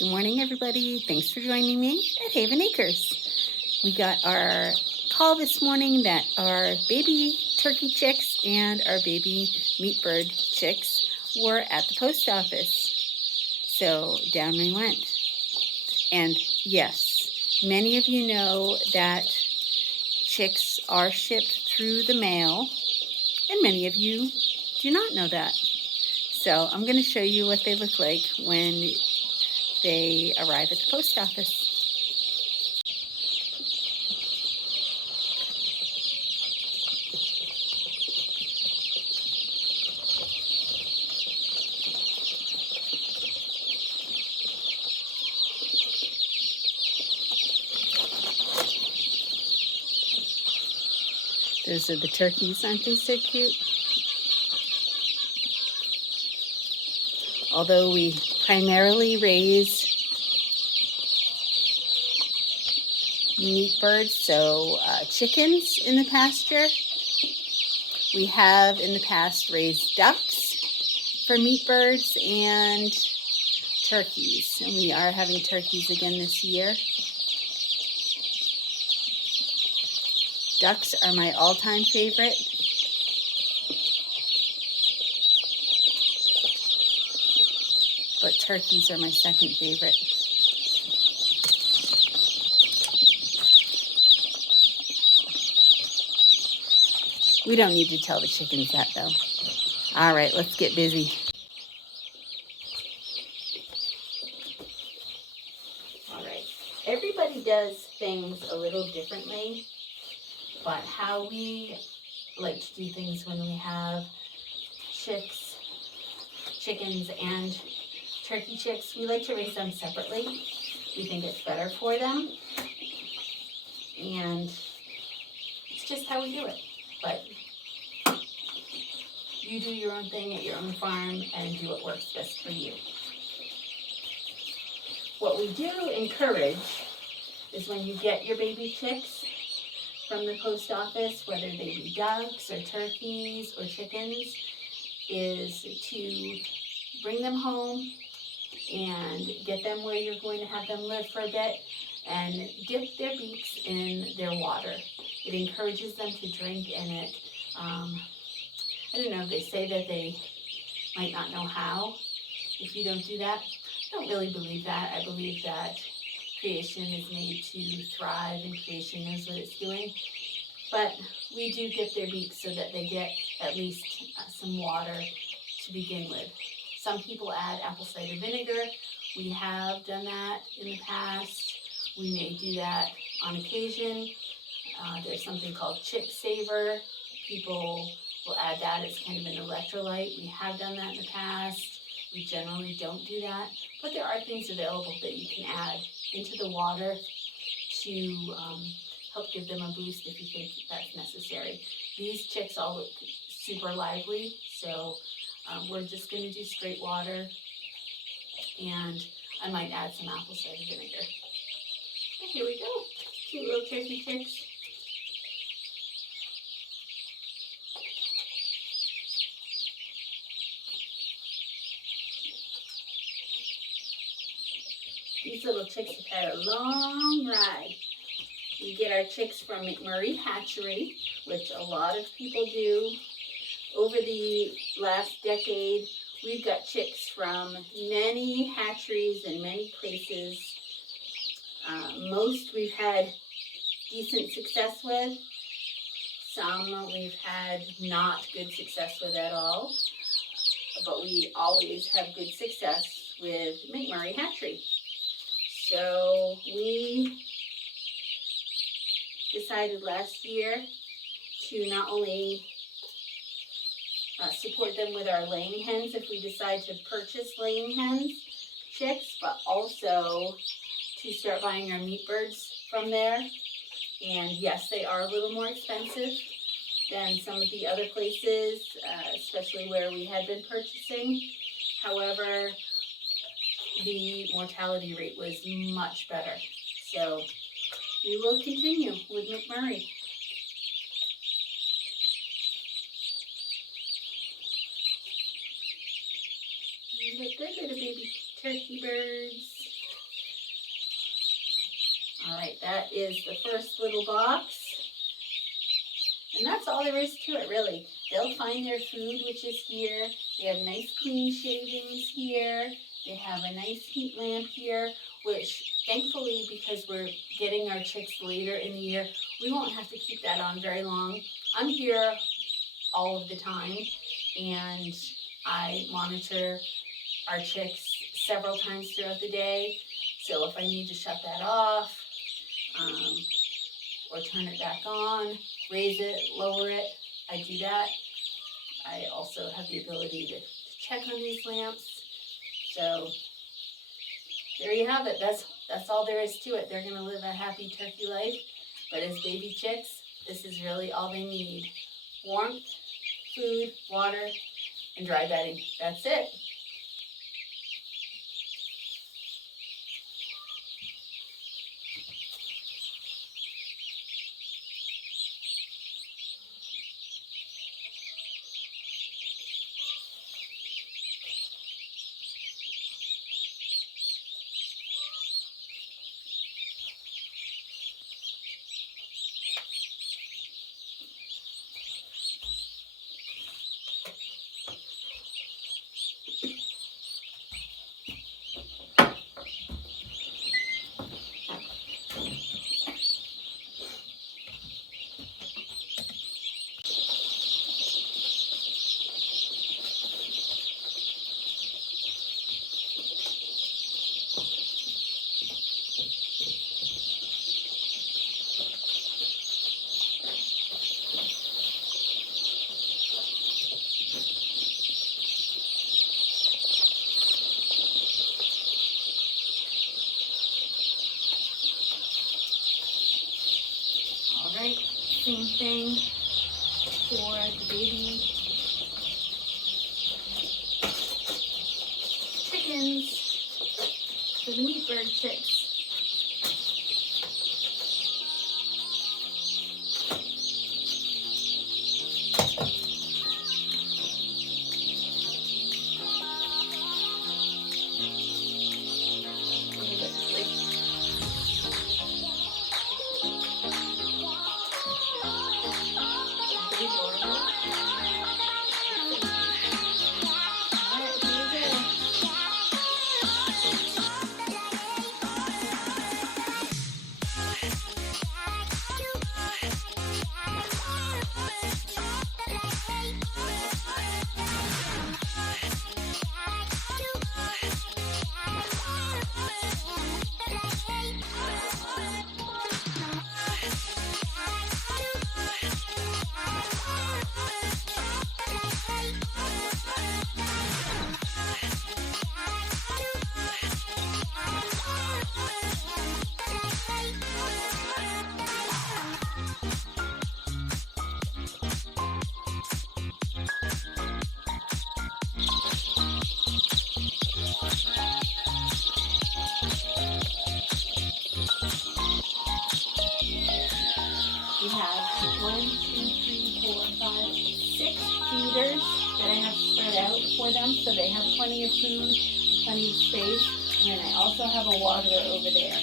Good morning, everybody. Thanks for joining me at Haven Acres. We got our call this morning that our baby turkey chicks and our baby meat bird chicks were at the post office. So down we went. And yes, many of you know that chicks are shipped through the mail, and many of you do not know that. So I'm going to show you what they look like when they arrive at the post office. Those are the turkeys. Aren't they so cute? Although we primarily raise meat birds, so chickens in the pasture. We have in the past raised ducks for meat birds and turkeys, and we are having turkeys again this year. Ducks are my all-time favorite. But turkeys are my second favorite. We don't need to tell the chickens that, though. All right, let's get busy. All right, everybody does things a little differently, but how we like to do things when we have chickens and turkey chicks, we like to raise them separately. We think it's better for them, and it's just how we do it. But you do your own thing at your own farm and do what works best for you. What we do encourage is when you get your baby chicks from the post office, whether they be ducks or turkeys or chickens, is to bring them home and get them where you're going to have them live for a bit and dip their beaks in their water. It encourages them to drink in it. I don't know, they say that they might not know how if you don't do that. I don't really believe that. I believe that creation is made to thrive and creation knows what it's doing. But we do dip their beaks so that they get at least some water to begin with. Some people add apple cider vinegar. We have done that in the past. We may do that on occasion. There's something called Chick Saver. People will add that as kind of an electrolyte. We have done that in the past. We generally don't do that. But there are things available that you can add into the water to help give them a boost if you think that's necessary. These chicks all look super lively, so we're just going to do straight water, and I might add some apple cider vinegar. And here we go, cute little turkey chicks. These little chicks have had a long ride. We get our chicks from McMurray Hatchery, which a lot of people do. Over the last decade, we've got chicks from many hatcheries and many places. Most we've had decent success with. Some we've had not good success with at all. But we always have good success with McMurray Hatchery. So we decided last year to not only support them with our laying hens if we decide to purchase laying hens chicks, but also to start buying our meat birds from there. And yes, they are a little more expensive than some of the other places, especially where we had been purchasing. However, the mortality rate was much better. So we will continue with McMurray. Look, they're little baby turkey birds. All right, that is the first little box. And that's all there is to it, really. They'll find their food, which is here. They have nice clean shavings here. They have a nice heat lamp here, which thankfully, because we're getting our chicks later in the year, we won't have to keep that on very long. I'm here all of the time, and I monitor our chicks several times throughout the day. So if I need to shut that off, or turn it back on, raise it, lower it, I do that. I also have the ability to check on these lamps. So there you have it. That's all there is to it. They're gonna live a happy turkey life, but as baby chicks, this is really all they need. Warmth, food, water, and dry bedding. That's it. All right, same thing for the baby chickens, for the meat bird chicks. We have 1, 2, 3, 4, 5, 6 feeders that I have spread out for them, so they have plenty of food and plenty of space. And then I also have a waterer over there.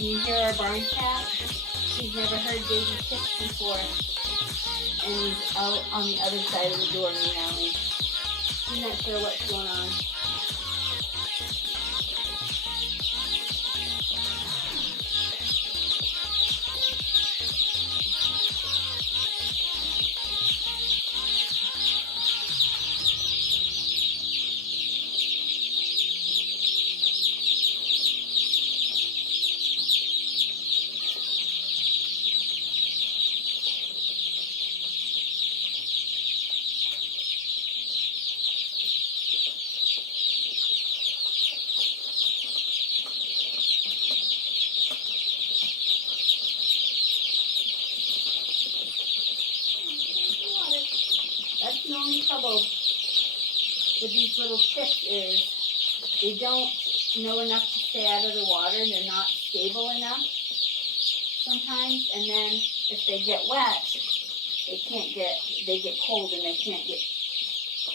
You hear our barn cat? He's never heard baby chicks before. And he's out on the other side of the door meowing. He's not sure what's going on. with these little chicks is they don't know enough to stay out of the water. They're not stable enough sometimes, and then if they get wet, they get cold and they can't get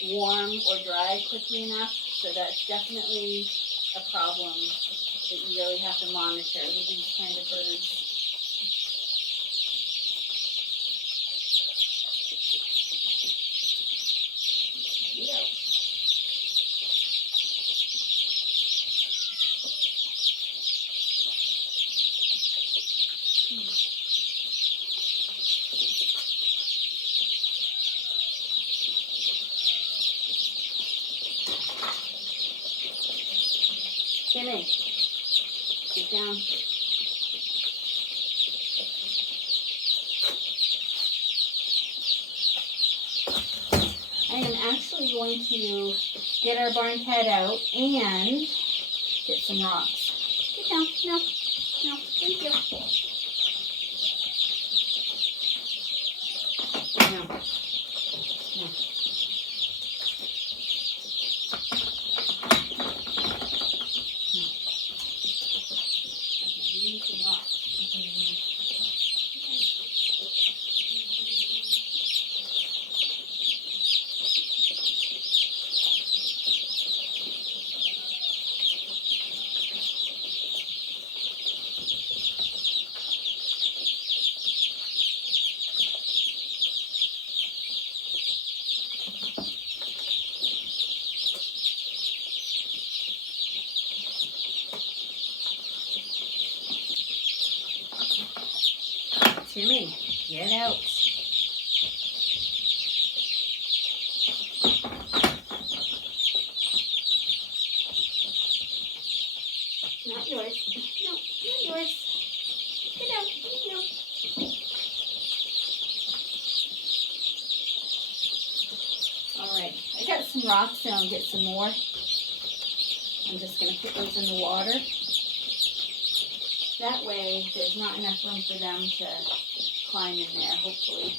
warm or dry quickly enough. So that's definitely a problem that you really have to monitor with these kind of birds. Timmy, get down. I am actually going to get our barn cat out and get some rocks. Get down. No, thank you. No. Timmy, get out. Not yours. No, not yours. Get out. Thank you. All right, I got some rocks and I'll get some more. I'm just going to put those in the water. That way, there's not enough room for them to climb in there, hopefully.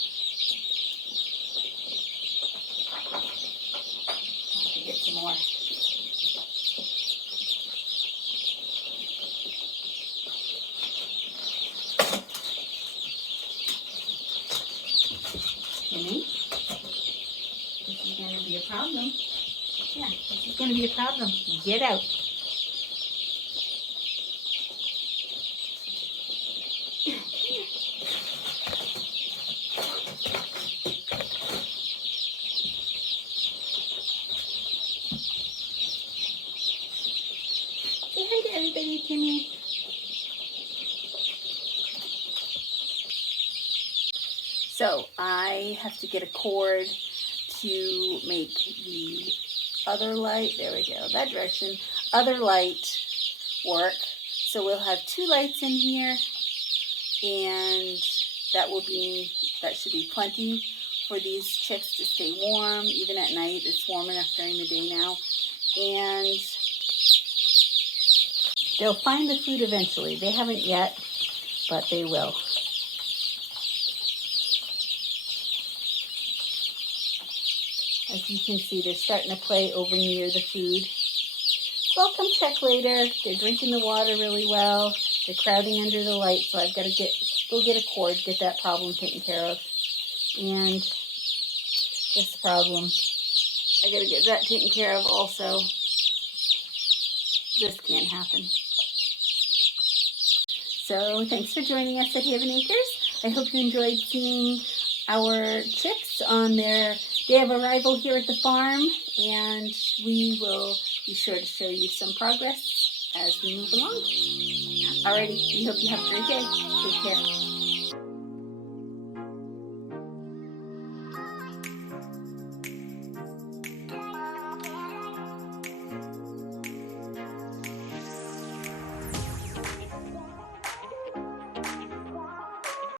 I can get some more. Timmy, this is going to be a problem. Yeah, this is going to be a problem. Get out. Say hi to everybody, Timmy. So I have to get a cord to make the other light, there we go, that direction, other light work. So we'll have two lights in here, and that should be plenty for these chicks to stay warm, even at night. It's warm enough during the day now. And they'll find the food eventually. They haven't yet, but they will. As you can see, they're starting to play over near the food. Well, come check later. They're drinking the water really well. They're crowding under the light, so I've got to go get a cord, get that problem taken care of. And this problem, I got to get that taken care of also. This can't happen. So thanks for joining us at Haven Acres. I hope you enjoyed seeing our chicks on their day of arrival here at the farm, and we will be sure to show you some progress as we move along. Alrighty, we hope you have a great day. Take care.